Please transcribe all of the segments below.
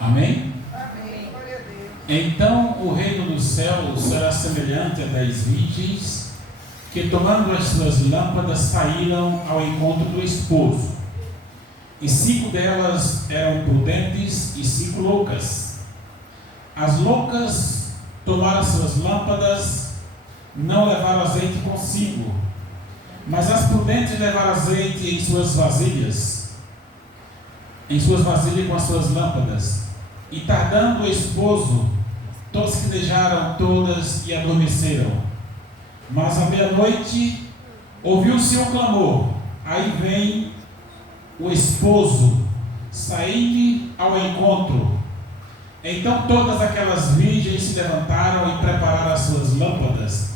Amém? Amém. Glória a Deus. Então o reino dos céus será semelhante a 10 virgens que, tomando as suas lâmpadas, saíram ao encontro do esposo. E 5 delas eram prudentes e 5 loucas. As loucas tomaram as suas lâmpadas, não levaram azeite consigo, mas as prudentes levaram azeite em suas vasilhas com as suas lâmpadas. E tardando o esposo, tosquenejaram todas e adormeceram. Mas à meia-noite ouviu-se um clamor. Aí vem o esposo saindo ao encontro. Então todas aquelas virgens se levantaram e prepararam as suas lâmpadas.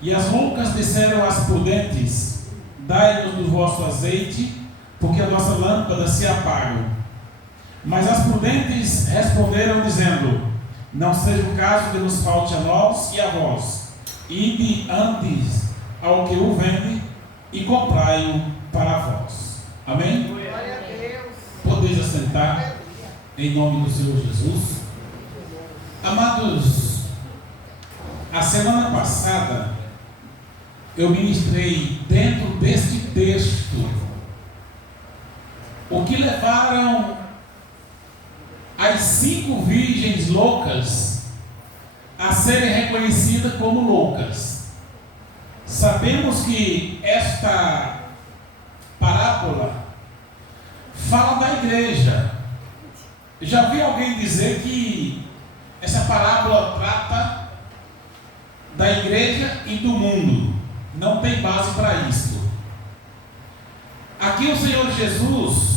E as loucas disseram às prudentes: dai-nos do vosso azeite, porque a nossa lâmpada se apaga. Mas as prudentes responderam dizendo: não seja o caso de nos falte a nós e a vós. Ide antes ao que o vende e comprai-o para vós. Amém? Glória a Deus. Podeis assentar em nome do Senhor Jesus. Amados, a semana passada eu ministrei dentro deste texto o que levaram as 5 virgens loucas a serem reconhecidas como loucas. Sabemos que esta parábola fala da igreja. Já vi alguém dizer que essa parábola trata da igreja e do mundo. Não tem base para isso. Aqui o Senhor Jesus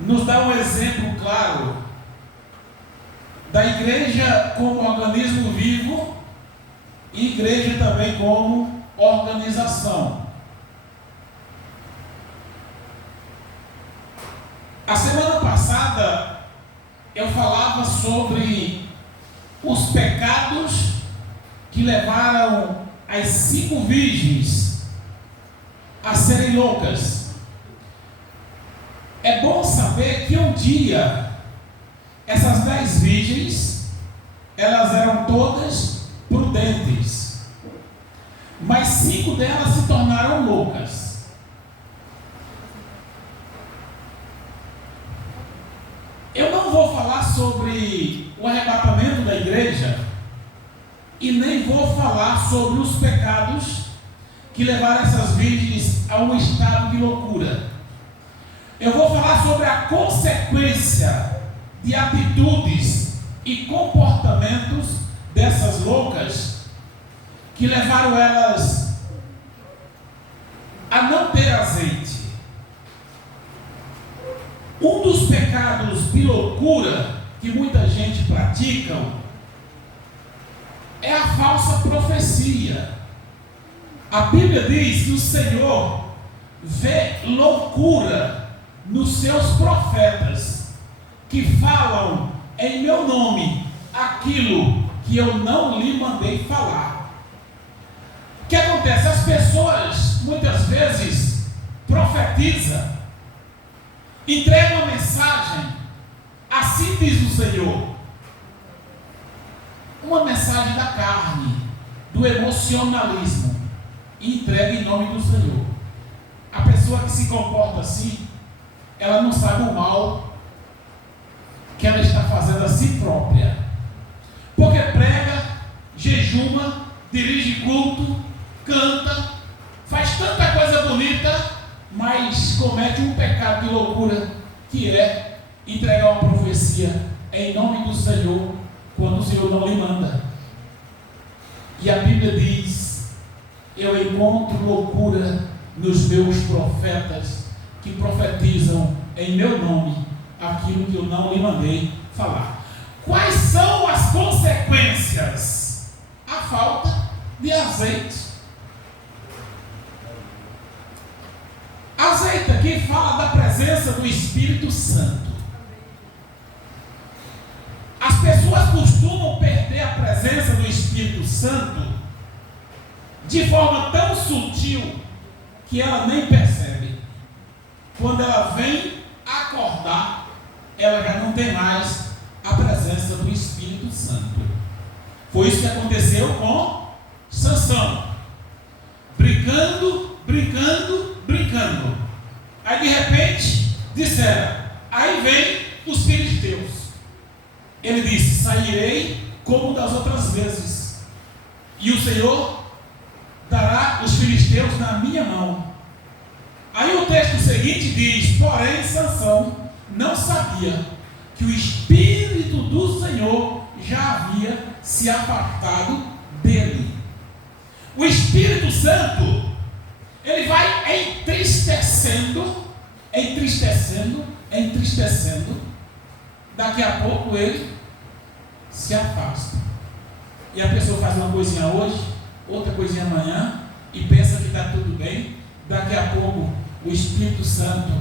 nos dá um exemplo claro da igreja como organismo vivo e igreja também como organização. A semana passada eu falava sobre os pecados que levaram as 5 virgens a serem loucas. É bom saber que um dia essas 10 virgens, elas eram todas prudentes, mas 5 delas se tornaram loucas. Eu não vou falar sobre o arrebatamento da igreja e nem vou falar sobre os pecados que levaram essas virgens a um estado de loucura. Eu vou falar sobre a consequência de atitudes e comportamentos dessas loucas que levaram elas a não ter azeite. Um dos pecados de loucura que muita gente pratica é a falsa profecia. A Bíblia diz que o Senhor vê loucura nos seus profetas, que falam em meu nome aquilo que eu não lhe mandei falar. O que acontece? As pessoas muitas vezes profetizam, entregam uma mensagem, assim diz o Senhor, uma mensagem da carne, do emocionalismo, e entrega em nome do Senhor. A pessoa que se comporta assim, ela não sabe o mal que ela está fazendo a si própria, porque prega, jejuma, dirige culto, canta, faz tanta coisa bonita, mas comete um pecado de loucura, que é entregar uma profecia em nome do Senhor, quando o Senhor não lhe manda. E a Bíblia diz: eu encontro loucura nos meus profetas, que profetizam em meu nome aquilo que eu não lhe mandei falar. Quais são as consequências? A falta de azeite. Azeite aqui fala da presença do Espírito Santo. As pessoas costumam perder a presença do Espírito Santo de forma tão sutil que ela nem percebe. Quando ela vem acordar, ela já não tem mais a presença do Espírito Santo. Foi isso que aconteceu com Sansão. Brincando. Aí de repente disseram: aí vem os filisteus. Ele disse: sairei como das outras vezes, e o Senhor dará os filisteus na minha mão. Aí o texto seguinte diz: porém Sansão não sabia que o Espírito do Senhor já havia se apartado dele. O Espírito Santo, ele vai entristecendo. Daqui a pouco ele se afasta. E a pessoa faz uma coisinha hoje, outra coisinha amanhã, e pensa que está tudo bem. Daqui a pouco o Espírito Santo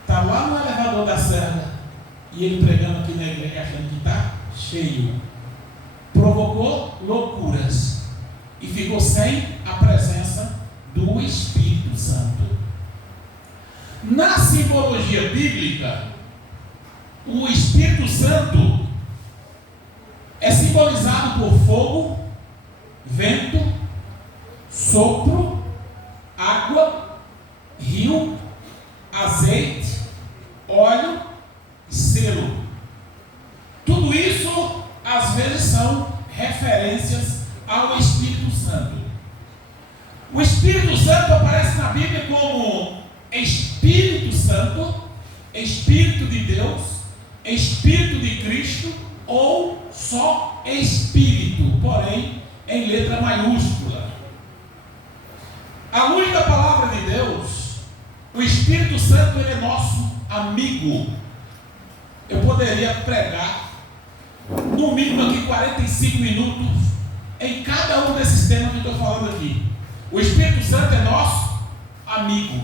está lá no elevador da Serra, e ele pregando aqui na igreja achando que está cheio. Provocou loucuras e ficou sem a presença do Espírito Santo. Na simbologia bíblica, o Espírito Santo é simbolizado por fogo, vento, sopro, água, rio, azeite, óleo e selo. Tudo isso às vezes são referências ao Espírito Santo. O Espírito Santo aparece na Bíblia como Espírito Santo, Espírito de Deus, Espírito de Cristo, ou só Espírito, porém em letra maiúscula. À luz da palavra de Deus, o Espírito Santo, ele é nosso amigo. Eu poderia pregar no mínimo aqui 45 minutos em cada um desses temas que eu estou falando aqui. O Espírito Santo é nosso amigo.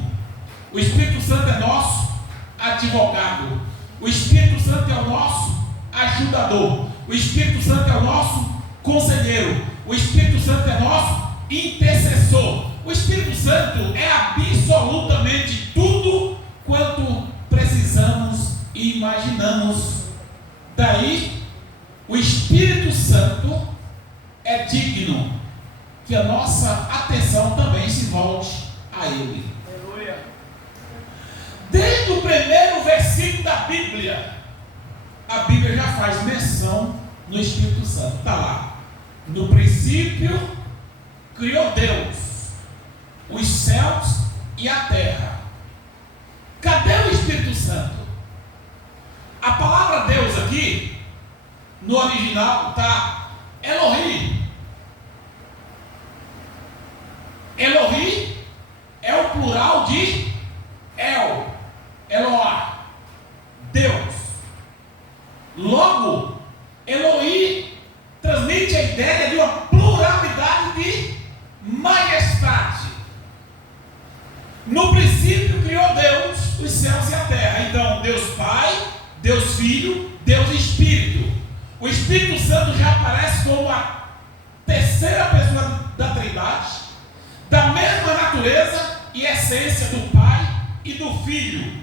O Espírito Santo é nosso advogado. O Espírito Santo é o nosso ajudador. O Espírito Santo é o nosso conselheiro. O Espírito Santo é nosso intercessor. O Espírito Santo é absolutamente tudo quanto precisamos e imaginamos. Daí, o Espírito Santo é digno que a nossa atenção também se volte a Ele. Aleluia. Desde o primeiro versículo da Bíblia, a Bíblia já faz menção no Espírito Santo. Está lá: no princípio criou Deus os céus e a terra. Cadê o Espírito Santo? A palavra Deus aqui no original está Elohim. Elohim é o plural de El, Eloá, Deus. Logo, Elohim transmite a ideia de uma pluralidade de majestade. No princípio criou Deus os céus e a terra. Então, Deus Pai, Deus Filho, Deus Espírito. O Espírito Santo já aparece como a terceira pessoa da Trindade, da mesma natureza e essência do Pai e do Filho.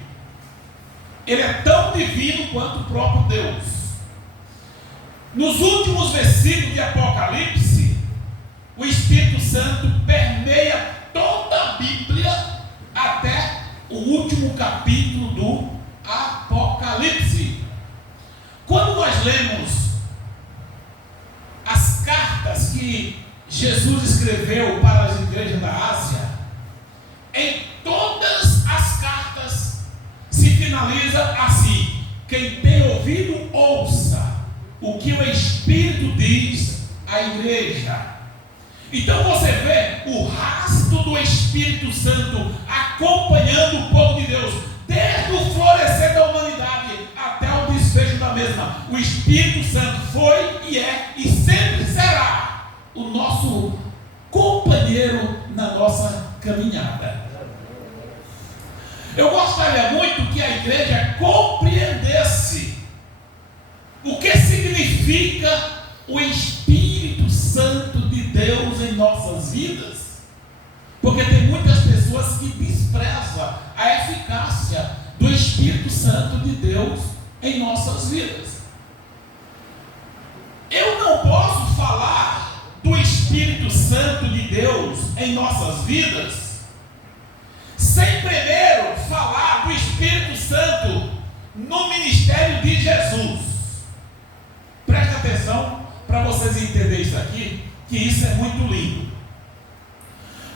Ele é tão divino quanto o próprio Deus. Nos últimos versículos de Apocalipse, o Espírito Santo permeia toda a Bíblia até o último capítulo do Apocalipse. Quando nós lemos as cartas que Jesus escreveu para as igrejas da Ásia, em todas as cartas se finaliza assim: quem tem ouvido, ouça o que o Espírito diz à igreja. Então você vê o rastro do Espírito Santo acompanhando o povo de Deus, desde o florescer da humanidade até o desfecho da mesma. O Espírito Santo foi e é e sempre será o nosso companheiro na nossa caminhada. Eu gostaria muito que a igreja compreendesse o que significa o Espírito Santo de Deus em nossas vidas, porque tem muitas pessoas que desprezam a eficácia do Espírito Santo. Santo de Deus em nossas vidas. Eu não posso falar do Espírito Santo de Deus em nossas vidas sem primeiro falar do Espírito Santo no ministério de Jesus. Preste atenção para vocês entenderem isso aqui, que isso é muito lindo.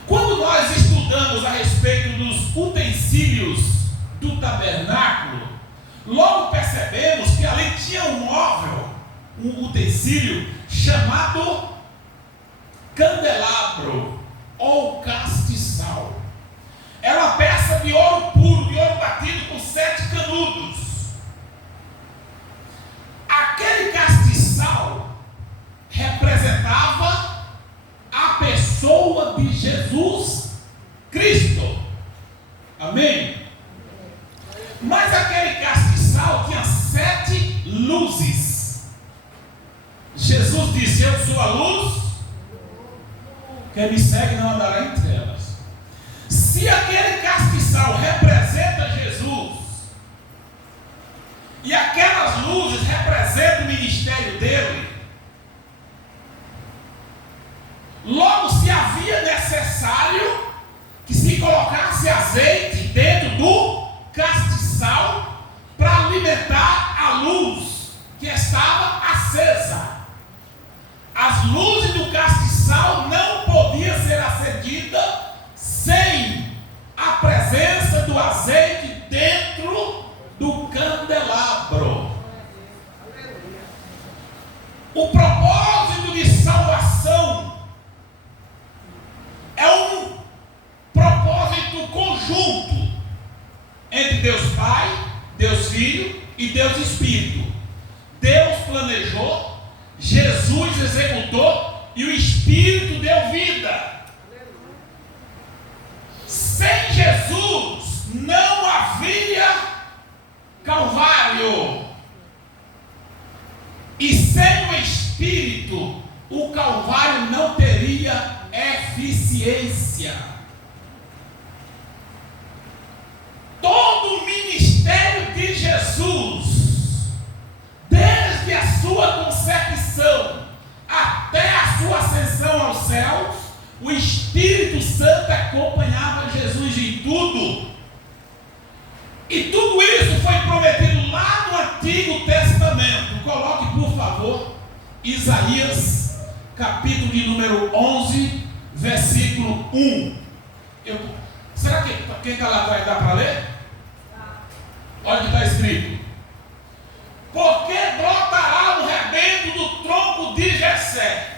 Quando nós estudamos a respeito dos utensílios do tabernáculo, logo percebemos que ali tinha um móvel, um utensílio chamado candelabro ou castiçal. Era uma peça de ouro puro, de ouro batido com 7 canudos. Aquele castiçal representava a pessoa de Jesus Cristo. Amém? Mas aquele castiçal tinha 7 luzes. Jesus disse: eu sou a luz, quem me segue não andará em trevas. Se aquele castiçal representa Jesus, e aquelas luzes representam o ministério dele, logo se havia necessário que se colocasse azeite dentro do castiçal para alimentar a luz que estava acesa. As luzes do castiçal não podiam ser acendida sem a presença do azeite dentro do candelabro. O propósito de salvação é um propósito conjunto entre Deus Pai, Deus Filho e Deus Espírito. Deus planejou, Jesus executou e o Espírito deu vida. Sem Jesus não havia Calvário. E sem o Espírito, o Calvário não teria eficiência. Todo o ministério de Jesus, desde a sua concepção até a sua ascensão aos céus, o Espírito Santo acompanhava Jesus em tudo. E tudo isso foi prometido lá no Antigo Testamento. Coloque, por favor, Isaías, capítulo de número 11, versículo 1. Será que quem está lá atrás dá para ler? Olha o que está escrito: porque brotará o rebento do tronco de Jessé,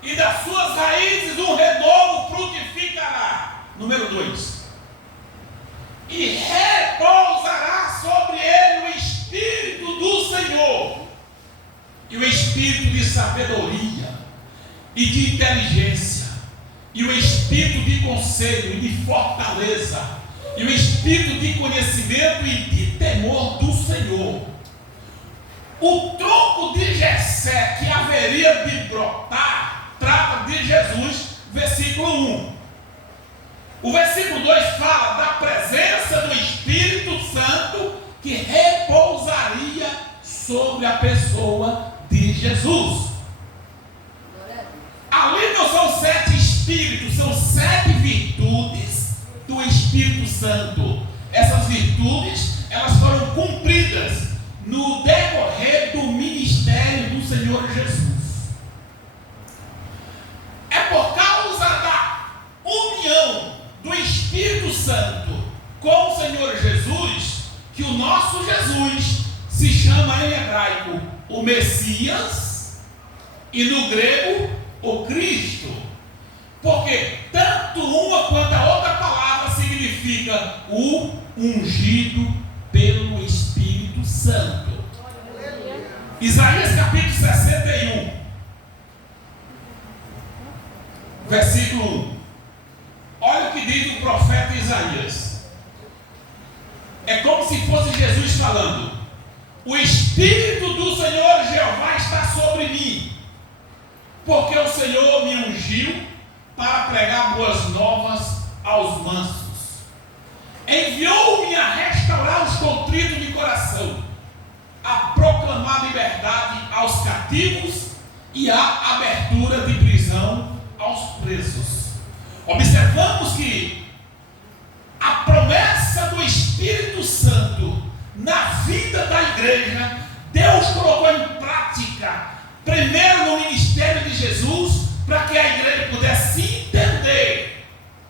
e das suas raízes um renovo frutificará. Número 2. E repousará sobre ele o Espírito do Senhor, e o Espírito de sabedoria e de inteligência, e o Espírito de conselho e de fortaleza, e o Espírito de conhecimento e de temor do Senhor. O tronco de Jessé que haveria de brotar trata de Jesus, versículo 1. O versículo 2 fala da presença do Espírito Santo que repousaria sobre a pessoa de Jesus. Ali não são 7 espíritos, são 7 virtudes do Espírito Santo. Essas virtudes, elas foram cumpridas no decorrer do ministério do Senhor Jesus. É por causa da união do Espírito Santo com o Senhor Jesus que o nosso Jesus se chama em hebraico o Messias e no grego o Cristo, porque tanto uma quanto a outra palavra significa o ungido pelo Espírito Santo. Isaías capítulo 61, versículo 1. Olha o que diz o profeta Isaías. É como se fosse Jesus falando: o Espírito do Senhor Jeová está sobre mim, porque o Senhor me ungiu para pregar boas novas aos mansos, enviou-me a restaurar os contritos de coração, a proclamar liberdade aos cativos e a abertura de prisão aos presos. Observamos que a promessa do Espírito Santo na vida da igreja, Deus colocou em prática, primeiro no ministério de Jesus, para que a igreja pudesse entender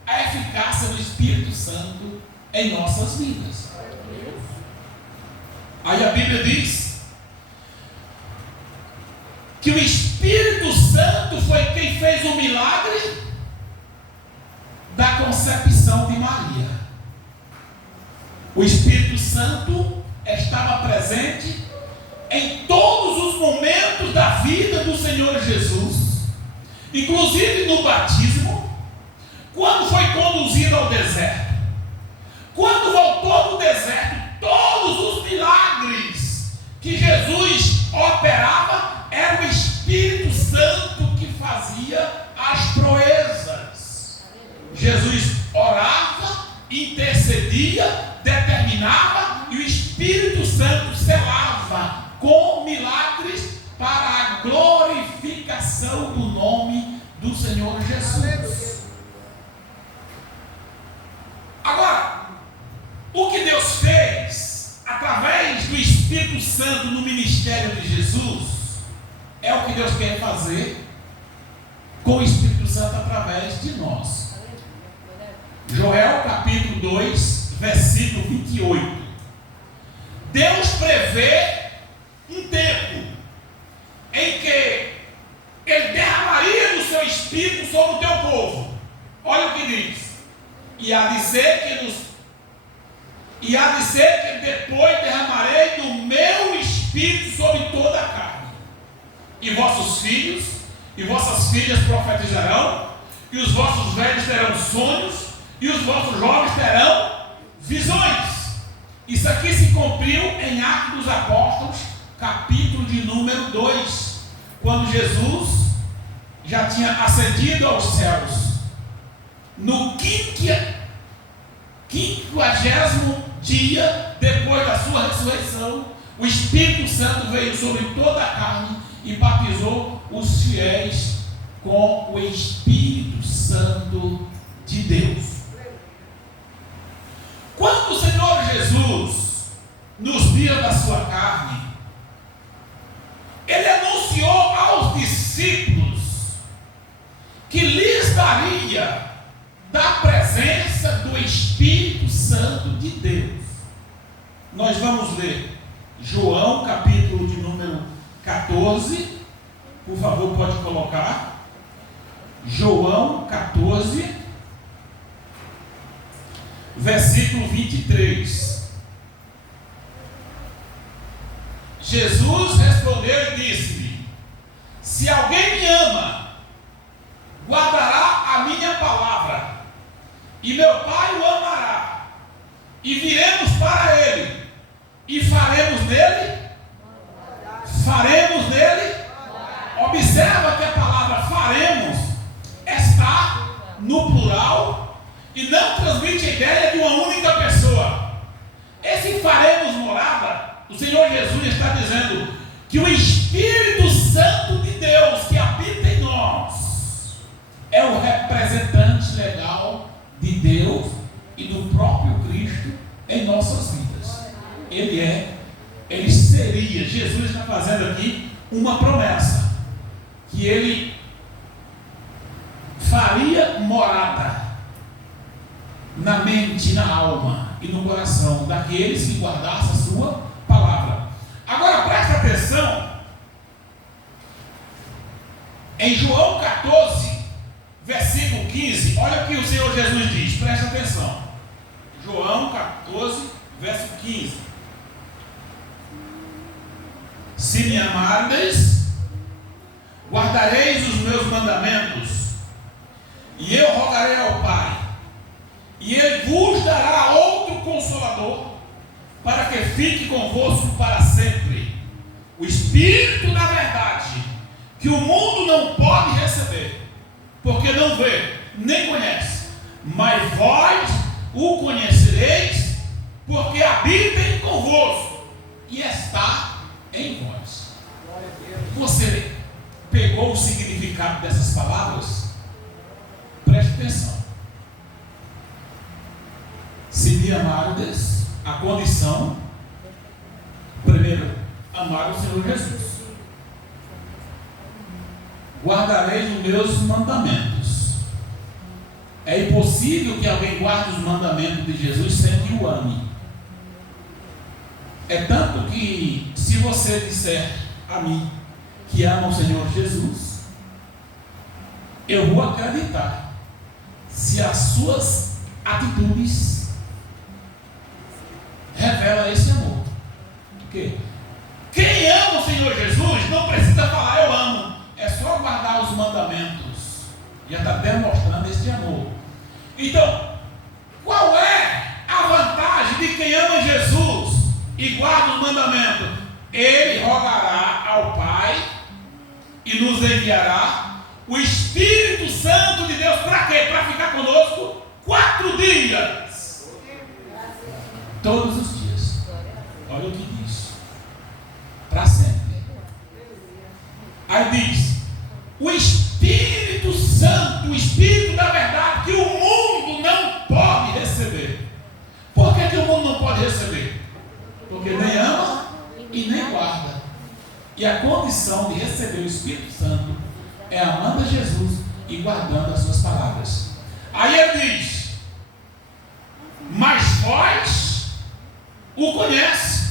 a eficácia do Espírito Santo em nossas vidas. Aí a Bíblia diz que o Espírito Santo foi quem fez o milagre da concepção de Maria. O Espírito Santo estava presente em todos os momentos da vida do Senhor Jesus, inclusive no batismo, quando foi conduzido ao deserto, quando voltou do deserto. Todos os milagres que Jesus operava, era o Espírito Santo que fazia as proezas. Jesus orava, intercedia, determinava, e o Espírito Santo selava com milagres para a glorificação do nome do Senhor Jesus. Agora, o que Deus fez através do Espírito Santo no ministério de Jesus é o que Deus quer fazer com o Espírito Santo através de nós. Joel capítulo 2, versículo 28. Deus prevê um tempo em que Ele derramaria do seu Espírito sobre o teu povo. Olha o que diz: e há de ser que depois derramarei do meu Espírito sobre toda a carne, e vossos filhos e vossas filhas profetizarão, e os vossos velhos terão sonhos, e os vossos jovens terão visões. Isso aqui se cumpriu em Atos dos Apóstolos, capítulo de número 2, quando Jesus já tinha ascendido aos céus. No 50º dia depois da sua ressurreição, o Espírito Santo veio sobre toda a carne e batizou os fiéis com o Espírito Santo de Deus. Quando o Senhor Jesus, nos dias da sua carne, Ele anunciou aos discípulos que lhes daria da presença do Espírito Santo de Deus. Nós vamos ler João capítulo de número 14, por favor, pode colocar. João 14, versículo 23. Jesus respondeu e disse-lhe: se alguém me ama, guardará a minha palavra, e meu Pai o amará, e viremos para ele, e faremos nele. Observa que a palavra faremos está no plural e não transmite a ideia de uma única pessoa. Esse faremos morada, o Senhor Jesus está dizendo que o Espírito Santo de Deus que habita em nós é o representante legal de Deus e do próprio Cristo em nossas vidas. Ele seria, Jesus está fazendo aqui uma promessa, que Ele faria morada na mente, na alma e no coração daqueles que guardassem a sua palavra. Agora presta atenção, em João 14, versículo 15, olha o que o Senhor Jesus diz, presta atenção. João 14, verso 15. Se me amardes, guardareis os meus mandamentos, e eu rogarei ao Pai, e Ele vos dará outro Consolador, para que fique convosco para sempre, o Espírito da verdade, que o mundo não pode receber, porque não vê, nem conhece, mas vós o conhecereis, conhecereis, porque habitem convosco e está em vós. Você pegou o significado dessas palavras? Preste atenção. Se me amardes, a condição, primeiro, amar o Senhor Jesus. Guardareis os meus mandamentos. É impossível que alguém guarde os mandamentos de Jesus sem que o ame. É tanto que, se você disser a mim que ama o Senhor Jesus, eu vou acreditar se as suas atitudes revelam esse amor. Por quê? Quem ama o Senhor Jesus não precisa falar eu amo, é só guardar os mandamentos, já está demonstrando esse amor. Então, qual é a vantagem de quem ama Jesus e guarda os mandamentos? Ele rogará ao Pai e nos enviará o Espírito Santo de Deus. Para quê? Para ficar conosco 4 dias. Todos os dias. Olha o que diz. Para sempre. Aí diz: o Espírito Santo, o Espírito da verdade, que o mundo não pode receber. Por que o mundo não pode receber? Porque nem ama e nem guarda. E a condição de receber o Espírito Santo é amando a Jesus e guardando as suas palavras. Aí ele diz: mas vós o conhece.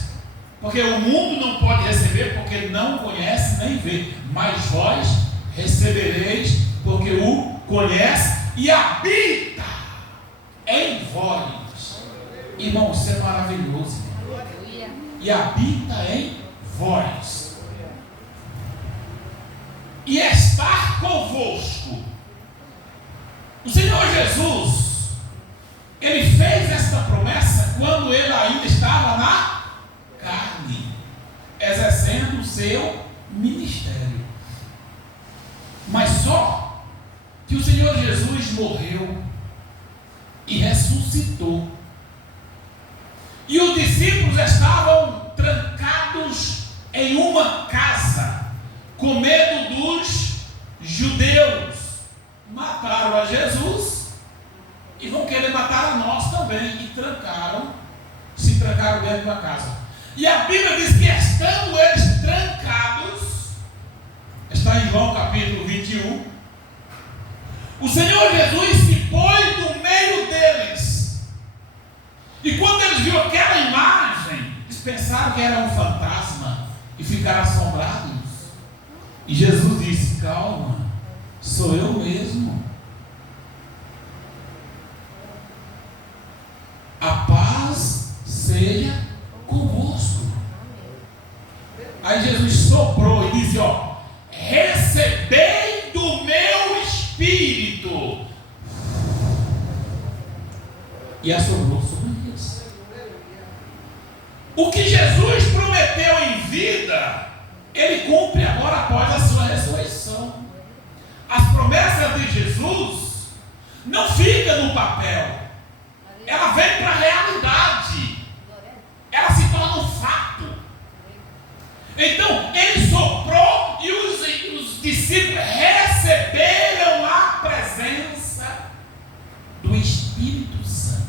Porque o mundo não pode receber, porque não conhece nem vê. Mas vós recebereis, porque o conhece e habita em vós. Irmão, isso é maravilhoso. E habita em vós. E estar convosco. O Senhor Jesus, Ele fez esta promessa quando Ele ainda estava na carne, exercendo o seu ministério. Mas só que o Senhor Jesus morreu e ressuscitou, e os discípulos estavam trancados em uma casa, com medo dos judeus. Mataram a Jesus e vão querer matar a nós também, e se trancaram dentro da casa. E a Bíblia diz que, estando eles trancados, está em João capítulo 21, o Senhor Jesus se pôs no meio deles. E quando eles viram aquela imagem, eles pensaram que era um fantasma e ficaram assombrados. E Jesus disse: calma, sou eu mesmo. A paz seja convosco. Aí Jesus soprou e disse: ó, recebei do meu Espírito. E assoprou sobre eles. O que Jesus prometeu em vida, Ele cumpre agora após a sua ressurreição. As promessas de Jesus não ficam no papel, ela vem para a realidade, ela se torna um fato. Então Ele soprou e os discípulos receberam a presença do Espírito Santo.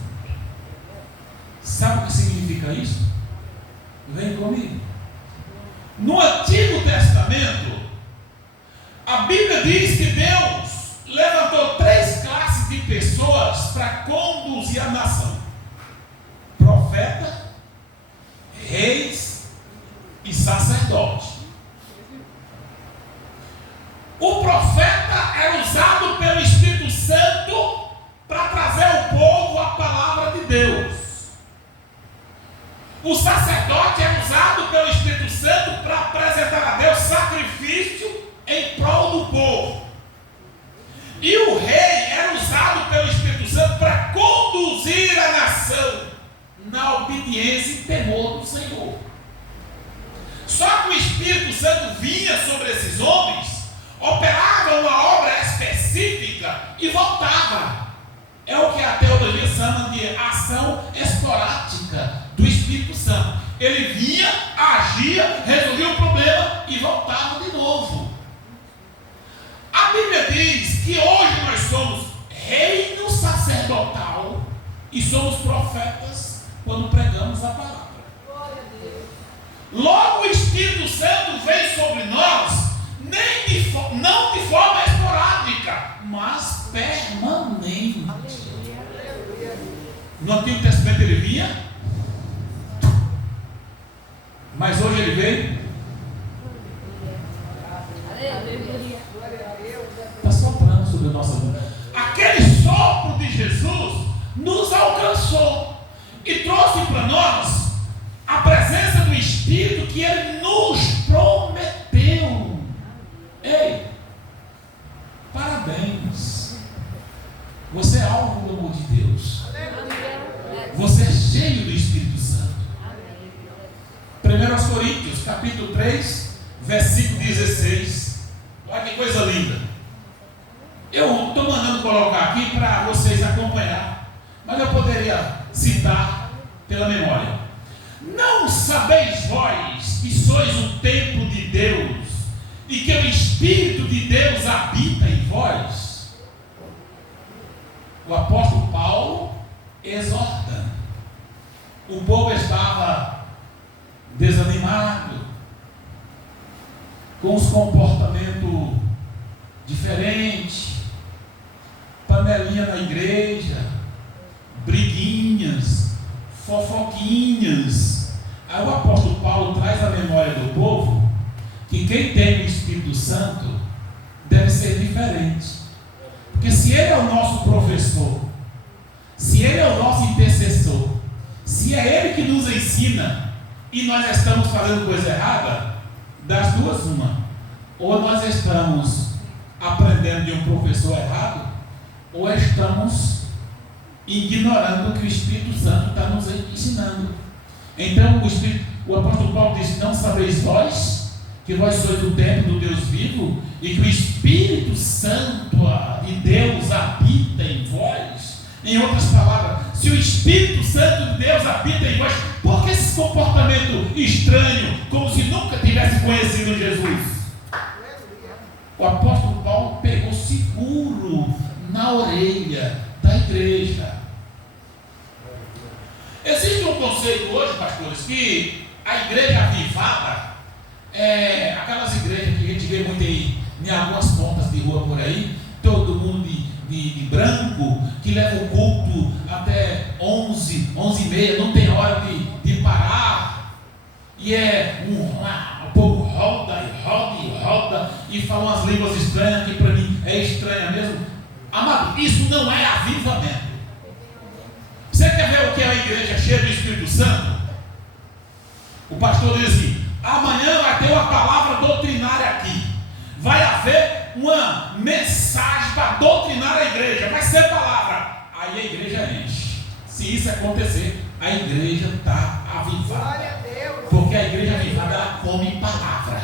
Sabe o que significa isso? Vem comigo. No Antigo Testamento, a Bíblia diz que Deus levantou 3 classes de pessoas para conduzir a nação: profeta, reis e sacerdote. O profeta era usado pelo Espírito Santo para trazer ao povo a palavra de Deus. O sacerdote era usado pelo Espírito Santo para apresentar a Deus sacrifício em prol do povo. E o rei era usado pelo Espírito Santo para conduzir a nação na obediência e temor do Senhor. Só que o Espírito Santo vinha sobre esses homens, operava uma obra específica e voltava. É o que a teologia chama de ação esporádica do Espírito Santo. Ele vinha, agia, resolvia o problema e voltava de novo. A Bíblia diz que hoje nós somos reino sacerdotal e somos profetas quando pregamos a palavra. Logo o Espírito Santo vem sobre nós, não de forma esporádica, mas permanente. No Antigo Testamento ele vinha, mas hoje ele veio. Está soprando sobre a nossa vida. Aquele sopro de Jesus nos alcançou e trouxe para nós a presença do Espírito que Ele nos prometeu. Ei, parabéns. Você é alvo do amor de Deus. Você é cheio do Espírito Santo. 1 Coríntios, capítulo 3, versículo 16. Olha que coisa linda. Eu estou mandando colocar aqui para vocês acompanhar, mas eu poderia citar pela memória. Não sabeis vós que sois o templo de Deus e que o Espírito de Deus habita em vós? O apóstolo Paulo exorta. O povo estava desanimado, com os comportamentos diferentes, panelinha na igreja, briguinhas, fofoquinhas. Aí o apóstolo Paulo traz à memória do povo que quem tem o Espírito Santo deve ser diferente. Porque se ele é o nosso professor, se ele é o nosso intercessor, se é ele que nos ensina e nós estamos fazendo coisa errada, das duas uma: ou nós estamos aprendendo de um professor errado, ou estamos ignorando o que o Espírito Santo está nos ensinando. Então o apóstolo Paulo diz: não sabeis vós que vós sois o templo do Deus vivo e que o Espírito Santo de Deus habita em vós? Em outras palavras, se o Espírito Santo de Deus habita em vós, por que esse comportamento estranho, como se nunca tivesse conhecido Jesus? O apóstolo Paulo pegou seguro na orelha da igreja. Existe um conceito hoje, pastores, que a igreja avivada é aquelas igrejas que a gente vê muito aí em algumas pontas de rua por aí, todo mundo de branco, que leva o culto até 11, 11h30, não tem hora de parar, e o povo roda e roda e roda e fala umas línguas estranhas que para mim é estranha mesmo. Amado, isso não é avivamento. Você quer ver o que é a igreja cheia do Espírito Santo? O pastor diz assim: amanhã vai ter uma palavra doutrinária aqui, vai haver uma mensagem para doutrinar a igreja, vai ser palavra. Aí a igreja enche. Se isso acontecer, a igreja está avivada. Porque a igreja avivada, ela come palavra.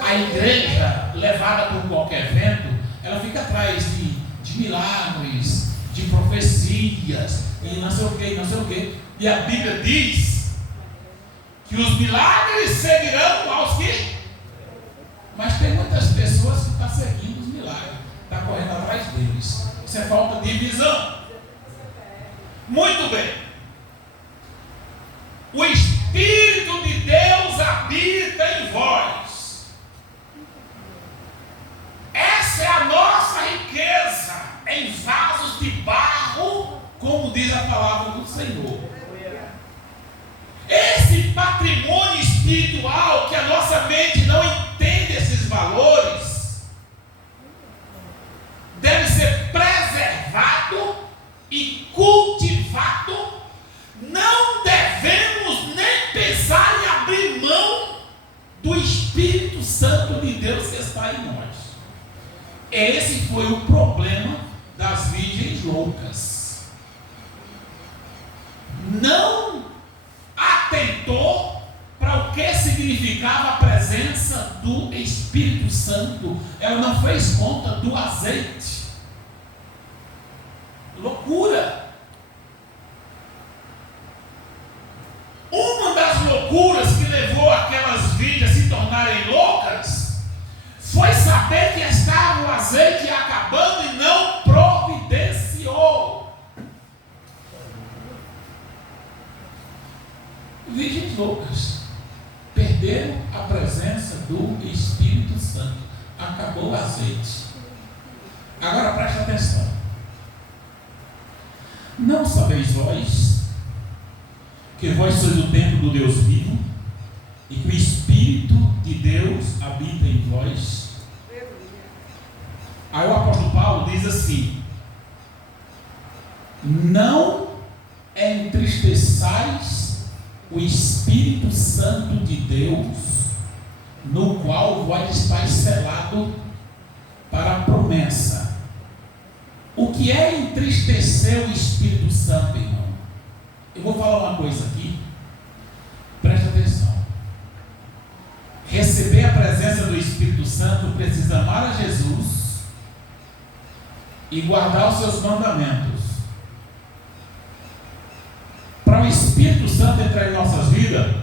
A igreja levada por qualquer vento, ela fica atrás de milagres, de profecias e não sei o que, não sei o que. E a Bíblia diz que os milagres seguirão aos que... Mas tem muitas pessoas que estão seguindo os milagres, estão correndo atrás deles. Isso é falta de visão. Muito bem. O Espírito de Deus habita em vós. Essa é a nossa riqueza em vasos de barro, como diz a palavra do Senhor. Esse patrimônio espiritual que a nossa mente não entende esses valores, deve ser preservado e cultivado. Não devemos nem pensar em abrir mão do Espírito Santo de Deus que está em nós. Esse foi o problema das virgens loucas. Não atentou para o que significava a presença do Espírito Santo. Ela não fez conta do azeite. saber que estava o azeite acabando e não providenciou. Virgens loucas perderam a presença do Espírito Santo. Acabou o azeite. Agora preste atenção. Não sabeis vós que vós sois o templo do Deus vivo e que o Espírito de Deus habita em vós? Aí o apóstolo Paulo diz assim: não entristeçais o Espírito Santo de Deus, no qual vós estáis selado para a promessa. O que é entristecer o Espírito Santo, irmão? Eu vou falar uma coisa aqui, presta atenção. Receber a presença do Espírito Santo precisa amar a Jesus e guardar os seus mandamentos. Para o Espírito Santo entrar em nossas vidas,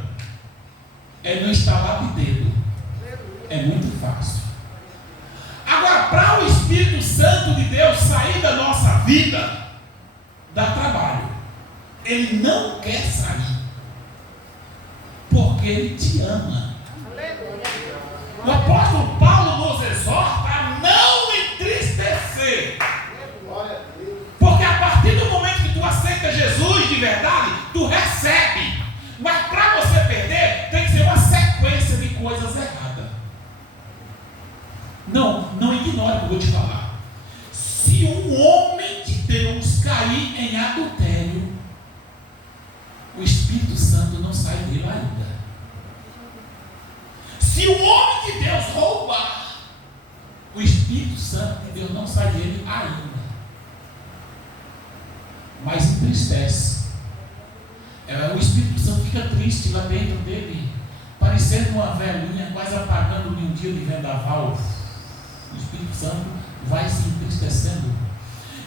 é no estalar de dedo. É muito fácil. Agora, para o Espírito Santo de Deus sair da nossa vida, dá trabalho. Ele não quer sair, porque Ele te ama. O apóstolo Paulo nos exorta a não entristecer. Porque a partir do momento que tu aceita Jesus de verdade, tu recebe. Mas para você perder, tem que ser uma sequência de coisas erradas. Não ignore o que eu vou te falar. Se um homem de Deus cair em adultério, o Espírito Santo não sai dele ainda. Se o homem de Deus roubar, o Espírito Santo de Deus não sai dele ainda. Mas entristece. O Espírito Santo fica triste lá dentro dele, parecendo uma velhinha quase apagando um dia de vendaval. O Espírito Santo vai se entristecendo.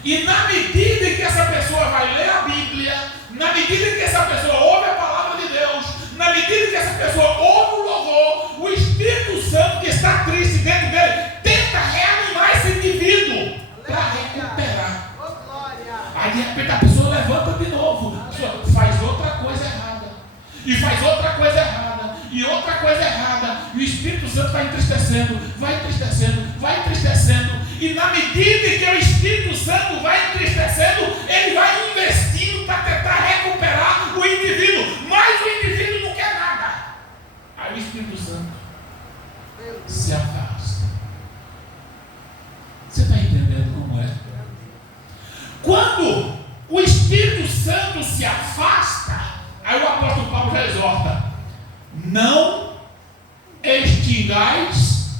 E na medida em que essa pessoa vai ler a Bíblia, na medida em que essa pessoa ouve a palavra de Deus, na medida em que essa pessoa ouve o louvor, o Espírito Santo que está triste dentro dele tenta reanimar esse indivíduo para recuperar. Aí de repente a pessoa levanta de novo, faz outra coisa errada, e faz outra coisa errada, e outra coisa errada, e o Espírito Santo vai entristecendo, e na medida em que o Espírito Santo vai entristecendo, ele vai investindo para tentar recuperar o indivíduo, mas o indivíduo não quer nada. Aí o Espírito Santo se afasta. Você está entendendo como é? Quando o Espírito Santo se afasta, aí o apóstolo Paulo já exorta: não extingais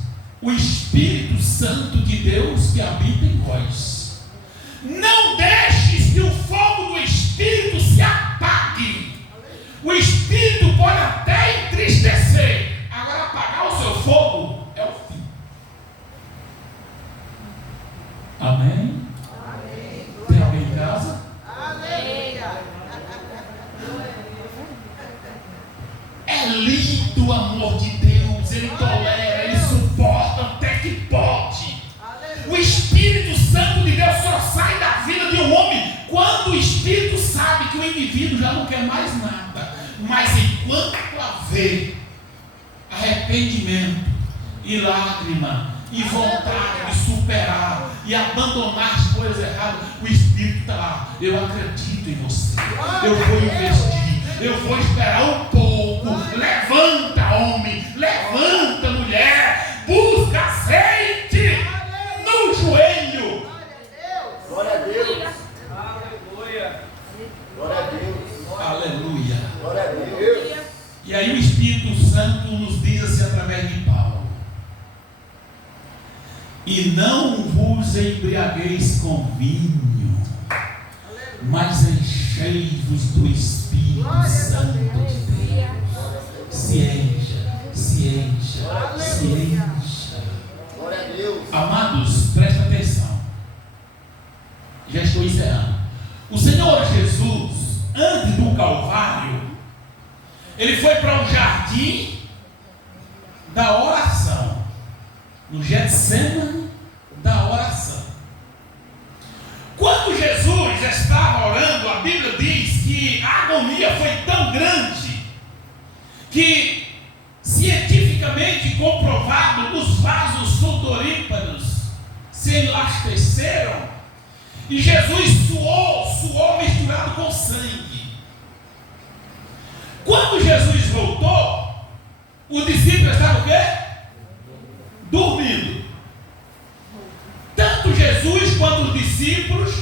o Espírito Santo de Deus que habita em vós. Não deixes que o fogo do Espírito se apague. O Espírito pode até entristecer, agora apagar o seu fogo é o fim. Amém? Tem alguém em casa? É lindo o amor de Deus. Ele tolera, ele suporta até que pode. O Espírito Santo de Deus só sai da vida de um homem quando o Espírito sabe que o indivíduo já não quer mais nada. Mas enquanto haver arrependimento e lágrima e vontade de superar e abandonar as coisas erradas, o Espírito está lá: eu acredito em você, eu vou investir, eu vou esperar um pouco. Levanta, homem, levanta, mulher, busca azeite no joelho. Glória a Deus. Aleluia. Glória a Deus. Aleluia. Glória a Deus. E aí o Espírito Santo nos diz assim através de Paulo: e não vos embriagueis com vinho, mas enchei-vos do Espírito Santo de Deus. Se encha. Glória a Deus. Amados, presta atenção. Já estou encerrando. O Senhor Jesus, antes do Calvário, ele foi para um jardim da oração. no Getsemane da oração. Quando Jesus estava orando, a Bíblia diz que a agonia foi tão grande que, cientificamente comprovado, os vasos sudoríparos se elasteceram e Jesus suou misturado com sangue. Quando Jesus voltou, os discípulos estavam o quê? Dormindo. Tanto Jesus quanto os discípulos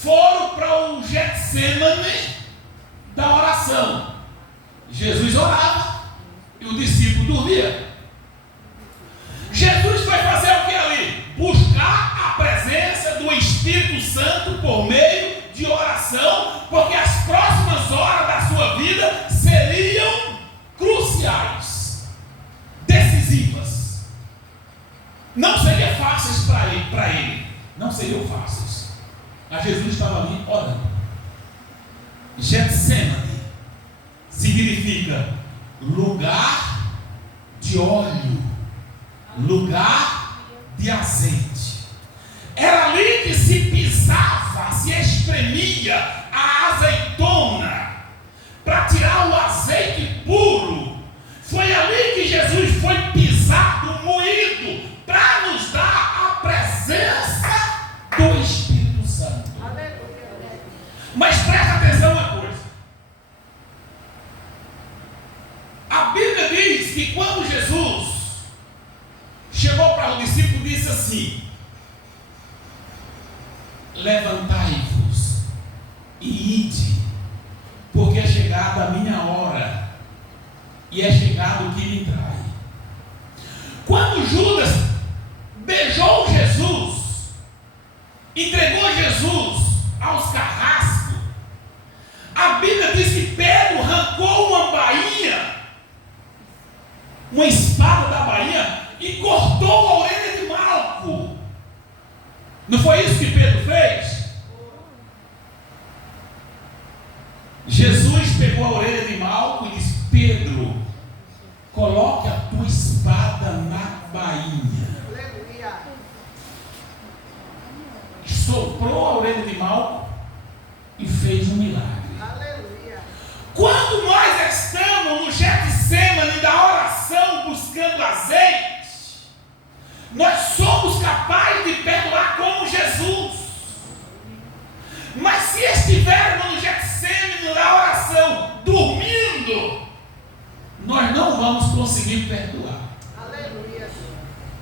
foram para o Getsemane da oração. Jesus orava e o discípulo dormia. Jesus foi fazer o que ali? Buscar a presença do Espírito Santo por meio de oração, porque as próximas horas da sua vida seriam cruciais, decisivas. Não seriam fáceis para ele. Não seriam fáceis. Mas Jesus estava ali orando. Getsemane significa lugar de óleo, lugar de azeite. Era ali que se pisava, se espremia a azeitona para tirar o azeite puro. Foi ali que Jesus foi pisado, moído, para nos dar a presença do Espírito Santo. Mas presta atenção uma coisa. A Bíblia diz que quando Jesus chegou para o discípulo, disse assim: levantai-vos e ide, porque é chegada a minha hora, e é chegado o que me trai. Quando Judas beijou Jesus, entregou Jesus aos carrascos, a Bíblia diz que Pedro arrancou uma bainha, uma espada da bainha, e cortou a orelha de Malco. Não foi isso que Pedro fez? Jesus pegou a orelha de Malco e disse: Pedro, coloque a tua espada na bainha. Soprou a orelha de Malco e fez um milagre. Quando nós estamos no Getsemane da oração buscando azeite, nós somos capazes de perdoar como Jesus. Mas se estivermos no Getsemane da oração dormindo, nós não vamos conseguir perdoar. Aleluia.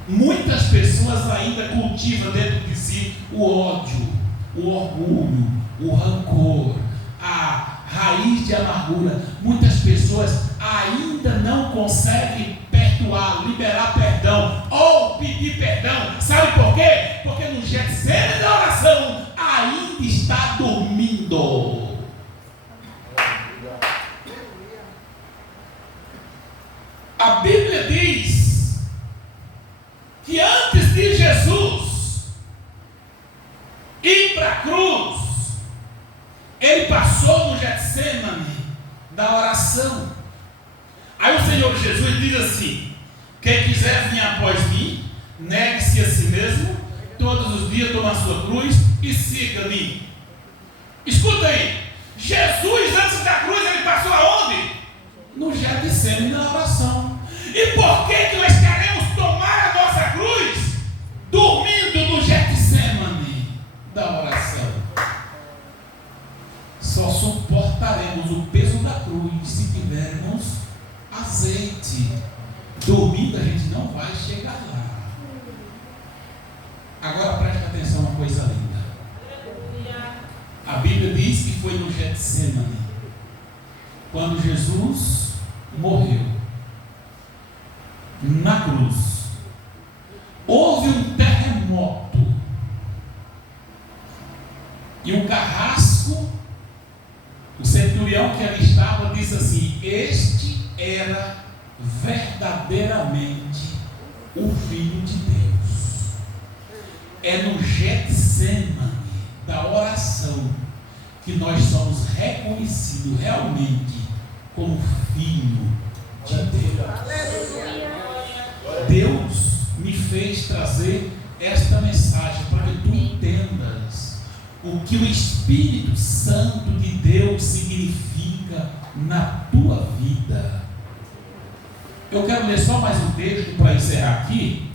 Muitas pessoas ainda cultivam dentro de si o ódio, o orgulho, o rancor, a raiz de amargura. Muitas pessoas ainda não conseguem perdoar, liberar perdão ou pedir perdão. Sabe por quê? Porque no Getsemane da oração ainda está dormindo. A Bíblia diz que antes de Jesus ir para a cruz, ele passou no Getsemane da oração. Aí o Senhor Jesus diz assim: quem quiser vir após mim, negue-se a si mesmo, todos os dias toma a sua cruz e siga-me. Escuta aí, Jesus antes da cruz ele passou aonde? No Getsemane da oração. E por que nós queremos tomar a nossa cruz dormindo no Getsemane da oração? Só suportaremos o peso da cruz se tivermos azeite. Dormindo a gente não vai chegar lá. Agora preste atenção, uma coisa linda. A Bíblia diz que foi no Getsemane quando Jesus morreu na cruz. Houve um terremoto e um carrasco. O centurião que ali estava disse assim: este era verdadeiramente o Filho de Deus. É no Getsemane da oração que nós somos reconhecidos realmente como Filho de Deus. Deus me fez fez trazer esta mensagem para que tu entendas o que o Espírito Santo de Deus significa na tua vida. Eu quero ler só mais um texto para encerrar aqui.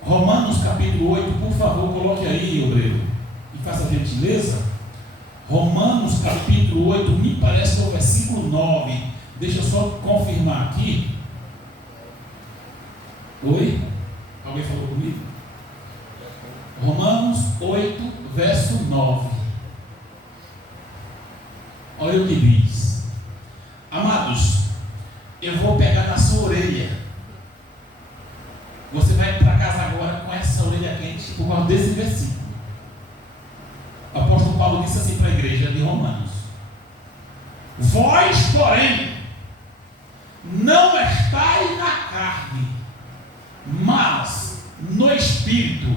Romanos capítulo 8, por favor, coloque aí, obreiro, e faça a gentileza. Romanos capítulo 8, me parece que é o versículo 9. Deixa eu só confirmar aqui. Oi? Alguém falou comigo? Romanos 8, verso 9. Olha o que diz. Amados, eu vou pegar na sua orelha. Você vai para casa agora com essa orelha quente por causa desse versículo. O apóstolo Paulo disse assim para a igreja de Romanos: vós, porém, não estáis na carne, mas no Espírito,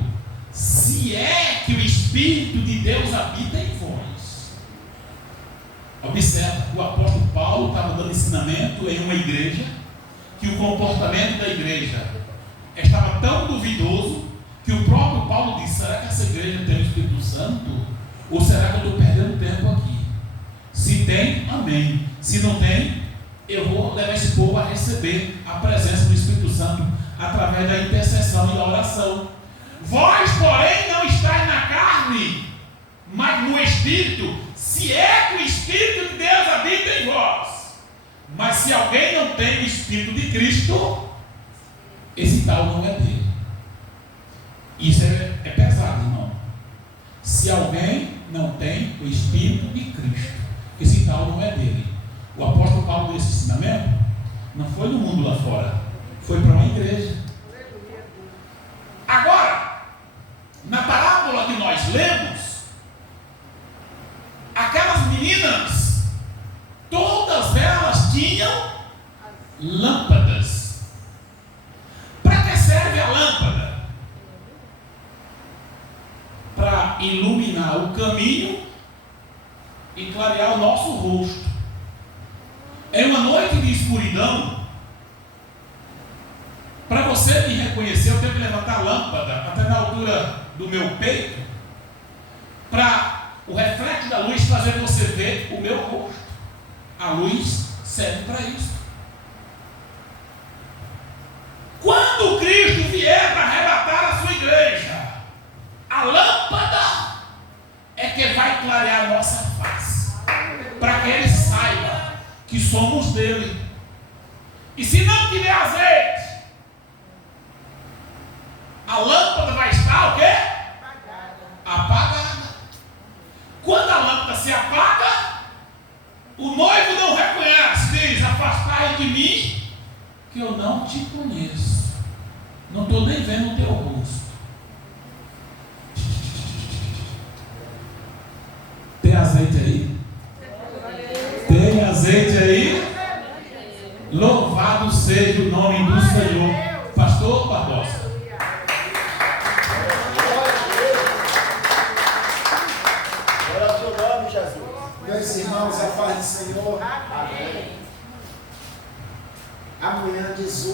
se é que o Espírito de Deus habita em vós. Observa, o apóstolo Paulo estava dando ensinamento em uma igreja, que o comportamento da igreja estava tão duvidoso, que o próprio Paulo disse: será que essa igreja tem o Espírito Santo? Ou será que eu estou perdendo tempo aqui? Se tem, amém. Se não tem, eu vou levar esse povo a receber a presença do Espírito Santo através da intercessão e da oração. Vós, porém, não estáis na carne, mas no Espírito, se é que o Espírito de Deus habita em vós. Mas se alguém não tem o Espírito de Cristo, esse tal não é dele. Isso é pesado, irmão. Se alguém não tem o Espírito de Cristo, esse tal não é dele. O apóstolo Paulo deu esse ensinamento, não foi no mundo lá fora, foi para uma igreja. Agora, na parábola que nós lemos, aquelas meninas, todas elas tinham lâmpadas. Para que serve a lâmpada? Para iluminar o caminho e clarear o nosso rosto. Em uma noite de escuridão, para você me reconhecer, eu tenho que levantar a lâmpada até na altura do meu peito, para o reflexo da luz fazer você ver o meu rosto. A luz serve para isso. Quando Cristo vier para arrebatar a sua igreja, a lâmpada é que vai clarear a nossa face, para que ele saiba que somos dele. E se não tiver azeite, a lâmpada vai estar o quê? Apagada. Quando a lâmpada se apaga, o noivo não reconhece, diz: afastai de mim, que eu não te conheço. Não estou nem vendo o teu rosto. Tem azeite aí? Tem azeite aí? Louvado seja o nome do Senhor. Pastor Barbosa. Meus irmãos, a paz do Senhor. Amém. Amanhã, 18.